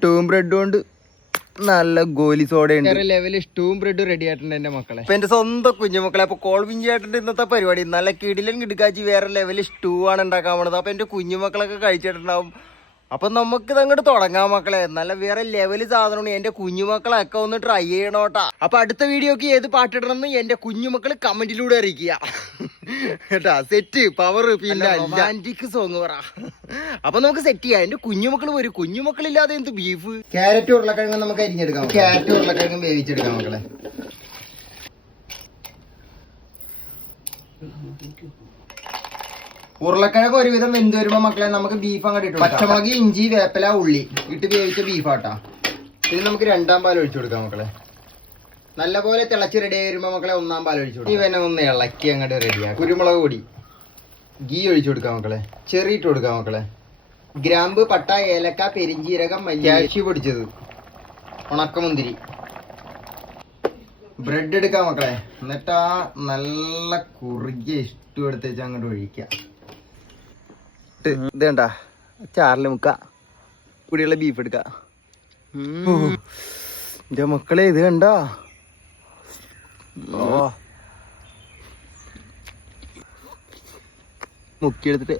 സ്റ്റൂം bread കൊണ്ട് നല്ല ഗോലി സോഡ ഉണ്ട്. ലെവല് സ്റ്റൂം ബ്രെഡ് റെഡി ആയിട്ടുണ്ട് എന്റെ മക്കളെ. അപ്പൊ എന്റെ സ്വന്തം കുഞ്ഞുമക്കളെ. അപ്പൊ കോൾവിൻ ചേട്ടന്റെ ഇന്നത്തെ പരിപാടി നല്ല കിടിലൻ കിടുക്കാച്ചി വേറെ ലെവല് സ്റ്റൂ ആണ് ഉണ്ടാക്കാൻ പോണത്. അപ്പൊ എന്റെ കുഞ്ഞുമക്കളൊക്കെ കഴിച്ചിട്ടുണ്ടാവും. അപ്പൊ നമുക്ക് അങ്ങോട്ട് തുടങ്ങാം മക്കളെ. നല്ല വേറെ ലെവല് സാധനമാണ്. എന്റെ കുഞ്ഞുമക്കളൊക്കെ ഒന്ന് ട്രൈ ചെയ്യണോട്ടാ. അപ്പൊ അടുത്ത വീഡിയോക്ക് ഏത് പാട്ടിടണം എന്ന് എന്റെ കുഞ്ഞുമക്കള് കമന്റിലൂടെ അറിയിക്കുക കേട്ടാ. സെറ്റ് പവർ പിന്നെ ലാൻഡിക് സോങ് പറ. അപ്പൊ നമുക്ക് സെറ്റ് ചെയ്യാം. എന്റെ കുഞ്ഞുമക്കള് വരും. കുഞ്ഞുമക്കളില്ലാതെ എന്ത് ബീഫ്. ക്യാരറ്റ് ഉരുളക്കിഴങ്ങ് നമുക്ക് അരിഞ്ഞെടുക്കാം. ക്യാരറ്റ് ഉരുളക്കിഴങ്ങ് വേവിച്ചെടുക്കാം മക്കളെ. ഉരുളക്കിഴങ്ങ് ഒരുവിധം വെന്ത് വരുമ്പോ മക്കളെ നമുക്ക് ബീഫ് അങ്ങോട്ട് ഇട്ടു. പച്ചമുളക്, ഇഞ്ചി, വേപ്പില, ഉള്ളി ഇട്ട് വേവിച്ച ബീഫാട്ടാ. ഇത് നമുക്ക് 2ാം പാൽ ഒഴിച്ചു കൊടുക്കാം മക്കളെ. നല്ലപോലെ തിളച്ച് റെഡി ആയി വരുമ്പോ മക്കളെ 1ാം പാൽ ഒഴിച്ചു കൊടുക്കും. ഇവനെ ഒന്ന് ഇളക്കി അങ്ങോട്ട് റെഡിയാ. കുരുമുളക് പൊടി, ഗീ ഒഴിച്ചു കൊടുക്കാം മക്കളെ. ചെറി ഇട്ട് കൊടുക്കാം മക്കളെ. ഗ്രാമ്പ്, പട്ട, ഏലക്ക, പെരിഞ്ചീരകം, കാഷ്യൂ പൊടിച്ചത്, ഉണക്കമുന്തിരി. ബ്രെഡ് എടുക്കാം മക്കളെ. എന്നിട്ട് നല്ല കുറുകിയ ഇഷ്ടം എടുത്തേച്ച് അങ്ങോട്ട് ഒഴിക്കാം. ഇത് വേണ്ട ചാറില് മുക്ക കൂടിയുള്ള ബീഫ് എടുക്ക. എന്റെ മക്കളെ ഇത് കണ്ട. മുക്കിയെടുത്തിട്ട്